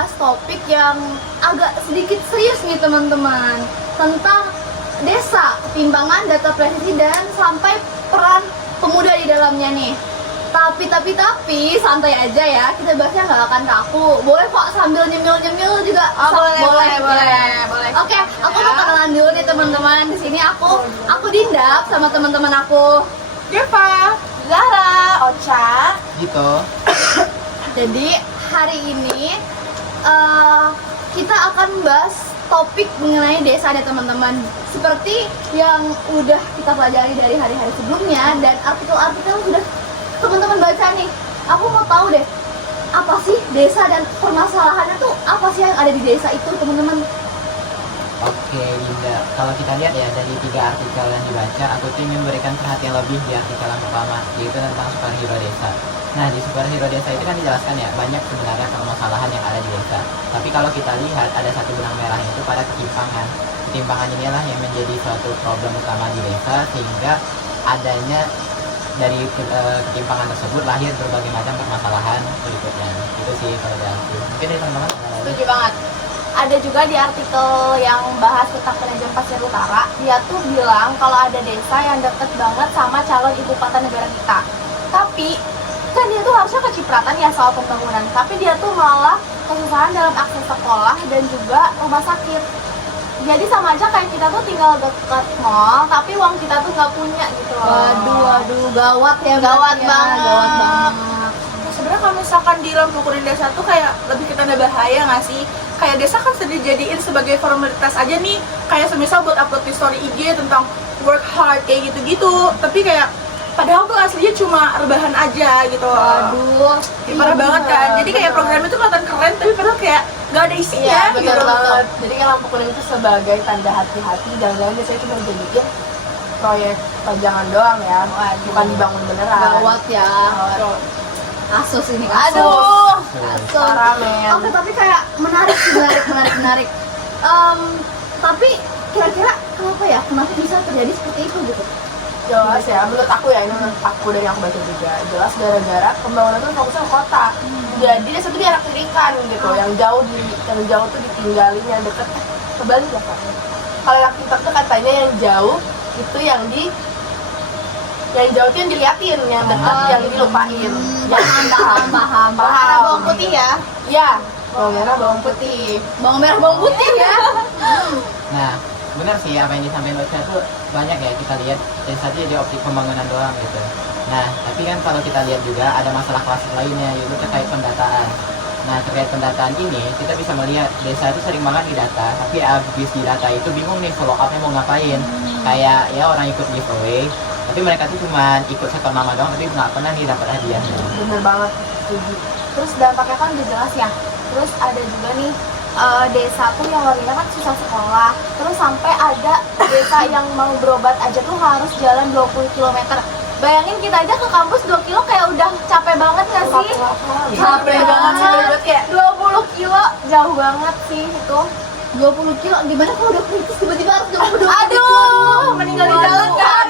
bahas topik yang agak sedikit serius nih teman-teman, tentang desa, ketimpangan, data presisi, dan sampai peran pemuda di dalamnya nih. Tapi santai aja ya, kita bahasnya nggak akan kaku. Boleh kok sambil nyemil juga. Boleh. Oke, aku mau kenalan dulu nih teman-teman. Di sini aku Dinda sama teman-teman aku. Deva, Zara, Ocha, gitu. Jadi hari ini kita akan bahas topik mengenai desa deh teman-teman. Seperti yang udah kita pelajari dari hari-hari sebelumnya dan artikel-artikel sudah teman-teman baca nih. Aku mau tahu deh, apa sih desa dan permasalahannya tuh apa sih yang ada di desa itu teman-teman? Oke, Dinda. Kalau kita lihat ya dari 3 artikel yang dibaca, aku tuh ingin memberikan perhatian lebih di artikel yang pertama, yaitu tentang superhero desa. Nah, di superhero desa itu kan dijelaskan ya, banyak sebenarnya permasalahan yang ada di desa. Tapi kalau kita lihat, ada satu benang merahnya itu pada ketimpangan. Ketimpangan inilah yang menjadi suatu problem utama di desa, sehingga adanya dari ketimpangan tersebut lahir berbagai macam permasalahan berikutnya. Itu sih kalau dari aku. Mungkin dari teman-teman ada lagi? setuju banget. Ada juga di artikel yang bahas tentang Penajam Pasir Utara, dia tuh bilang kalau ada desa yang deket banget sama calon ibu kota negara kita. Tapi kan dia tuh harusnya kecipratan ya soal pembangunan, tapi dia tuh malah kesusahan dalam akses sekolah dan juga rumah sakit. Jadi sama aja kayak kita tuh tinggal dekat mall, tapi uang kita tuh nggak punya gitu loh. Waduh, gawat ya. Gawat berarti ya. banget. Gawat banget. Nah, sebenarnya kalau misalkan di Lampukunin desa tuh kayak lebih ke tanda bahaya nggak sih? Kayak desa kan sudah dijadiin sebagai formalitas aja nih, kayak semisal buat upload di story IG tentang work hard kayak gitu-gitu. Tapi kayak padahal tuh aslinya cuma rebahan aja gitu. Waduh, Ya, parah banget kan. Jadi kayak program itu kelihatan keren, tapi padahal kayak nggak ada isinya Bener gitu. banget. Jadi kan lampu kuning itu sebagai tanda hati-hati, jangan-jangan biasanya cuma dijadiin proyek pajangan doang ya, bukan dibangun beneran. gawat ya. Gawat. Kasus ini kasus. Aduh, Kasus. parah men. Oke, tapi kayak menarik. Tapi kira-kira kenapa ya? Kenapa bisa terjadi seperti itu gitu? Jelas ya, menurut aku ya, ini menurut aku dari yang aku baca juga, jelas gara-gara pembangunan itu fokusnya ke kota. Jadi desa itu diarak-irikan gitu, yang jauh tuh ditinggalin, yang deket kebalik ya kan. Kalau yang pintar tuh katanya yang jauh itu yang jauh tuh yang diliatin, yang dekat yang dilupain. Paham. Paham. Bawang putih ya. Iya, bawang merah, bawang putih. Bawang merah, bawang putih ya. Nah, benar sih apa yang disampaikan Ocha tuh banyak ya kita lihat desa itu jadi optik pembangunan doang gitu. Nah, tapi kan kalau kita lihat juga ada masalah klasik lainnya, yaitu terkait pendataan. Nah, terkait pendataan ini kita bisa melihat desa itu sering banget didata, tapi abis didata itu bingung nih follow up-nya mau ngapain. Kayak ya orang ikut giveaway, tapi mereka tuh cuma ikut setor nama doang, tapi nggak pernah nih dapat hadiahnya. Bener banget, setuju. Terus dampaknya kan udah jelas ya. Terus ada juga nih desa tuh yang warganya kan susah sekolah. Terus sampai ada desa yang mau berobat aja tuh harus jalan 20 km. Bayangin kita aja ke kampus 2 kilo kayak udah capek banget gak sih? Capek banget sih, ribet kayak 20 kilo jauh banget sih itu. 20 kilo gimana kalau udah kritis tiba-tiba harus 20 kilo? Aduh, meninggal di jalan kan?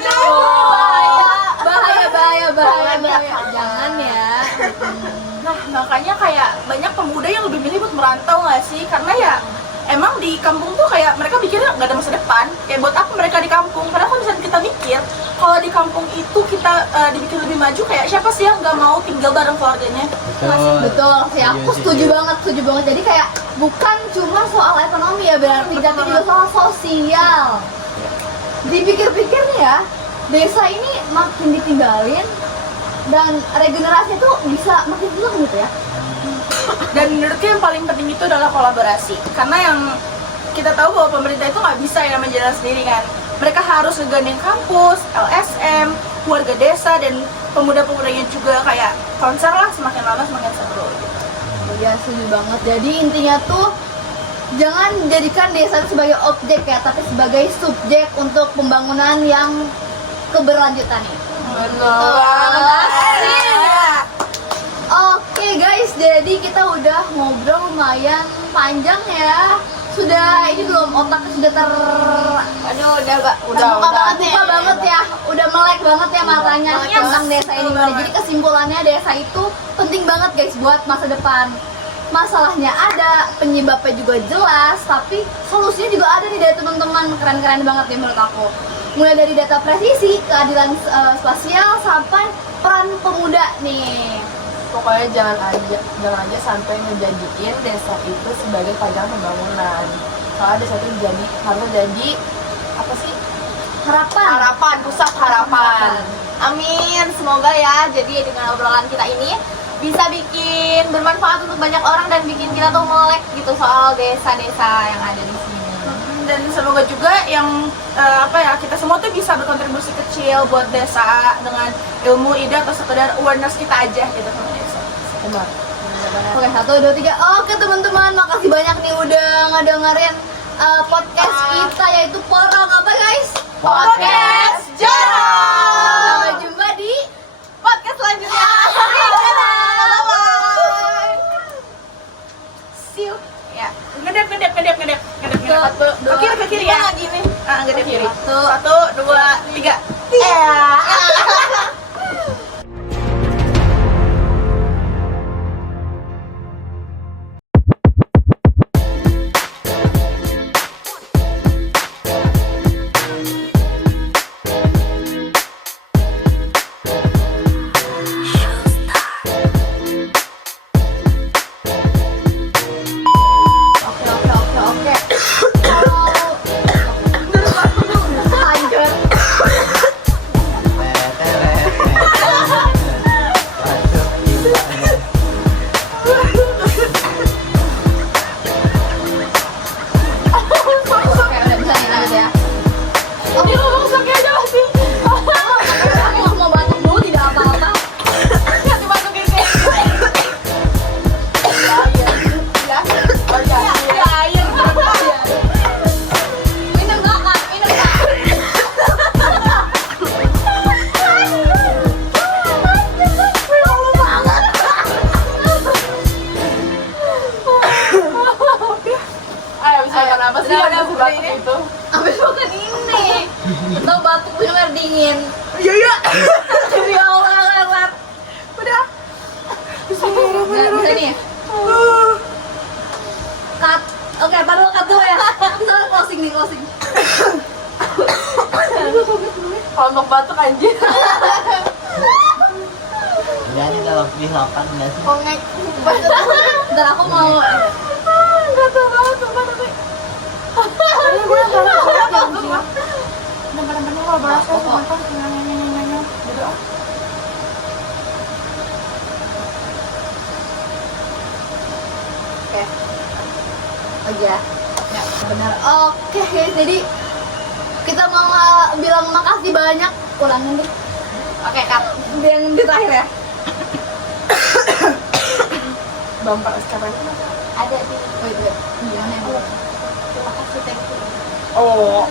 Bahaya. Jangan ya. Nah, makanya kayak banyak pemuda yang lebih milih buat merantau nggak sih? Karena ya emang di kampung tuh kayak mereka pikirnya nggak ada masa depan. Kayak buat apa mereka di kampung? Padahal kalau misalnya kita mikir, kalau di kampung itu kita dibikin lebih maju, kayak siapa sih yang nggak mau tinggal bareng keluarganya? Betul sih, aku setuju banget. Jadi kayak bukan cuma soal ekonomi ya berarti, tapi juga soal sosial. Dipikir-pikir nih ya, desa ini makin ditinggalin dan regenerasi itu bisa makin hilang gitu ya. Dan menurutku yang paling penting itu adalah kolaborasi. Karena yang kita tahu bahwa pemerintah itu nggak bisa yang menjalan sendiri kan. Mereka harus ngegandeng kampus, LSM, warga desa, dan pemuda-pemudanya juga kayak konser lah, semakin lama semakin seru gitu. Ya setuju banget. Jadi intinya tuh jangan jadikan desa itu sebagai objek ya, tapi sebagai subjek untuk pembangunan yang keberlanjutan ini. Oke guys, jadi kita udah ngobrol lumayan panjang ya. Sudah ini belum otaknya sudah Aduh, udah terbuka banget ya, udah melek banget ya matanya tentang desa ini. Jadi kesimpulannya desa itu penting banget guys buat masa depan. masalahnya ada, penyebabnya juga jelas, tapi solusinya juga ada nih dari teman-teman. Keren-keren banget nih menurut aku. Mulai dari data presisi, keadilan spasial, sampai peran pemuda nih. Pokoknya jangan aja sampai ngejadiin desa itu sebagai pajang pembangunan. Soalnya desa itu harus jadi apa sih? Harapan. Pusat harapan. Amin, semoga ya. Jadi dengan obrolan kita ini bisa bikin bermanfaat untuk banyak orang dan bikin kita tuh melek gitu soal desa-desa yang ada di sini. Dan semoga juga yang kita semua tuh bisa berkontribusi kecil buat desa dengan ilmu, ide atau sekedar awareness kita aja gitu sama desa. Benar. Oke, 1, 2, 3. Oke teman-teman, makasih banyak nih udah ngedengerin podcast kita, yaitu Porong apa guys? Podcast Jorong. Sampai jumpa di Podcast selanjutnya. Bye. See you. Ya. Ngedep. Satu, dua, Ke kiri ya. Lagi nih. Ngedep kiri. Satu. 1, 2, 3. Oke. Hancur. Oke, udah bisa lanjut ya. Oke, Oke aja masih. aku mau batuk dulu tidak apa-apa. Nanti masukin ke air. Minum makan, minum makan. Ayo bisa makan apa sih? Udah, Yang udah, batuk ini. itu. Habis makan ini. Atau batuk minum air dingin. Iya. Ya Allah, lewat. Udah. Bisa nih. Cut. Oke, baru cut dulu ya. Soalnya closing nih, closing. Kalau untuk batuk anjir. Udah nih udah lebih 8 nggak sih? Kongek. Ntar aku mau. Gatel banget sumpah tapi. Bener-bener lo bahas Oh, oh. gitu. Oke. Lagi ya. Ya, benar. Oke, jadi kita mau bilang makasih banyak. Ulangin deh. Oke, Kak. Yang di terakhir ya. Bumper sekarang. Ada di Wait. Gimana ya? terima kasih thank you. Oh,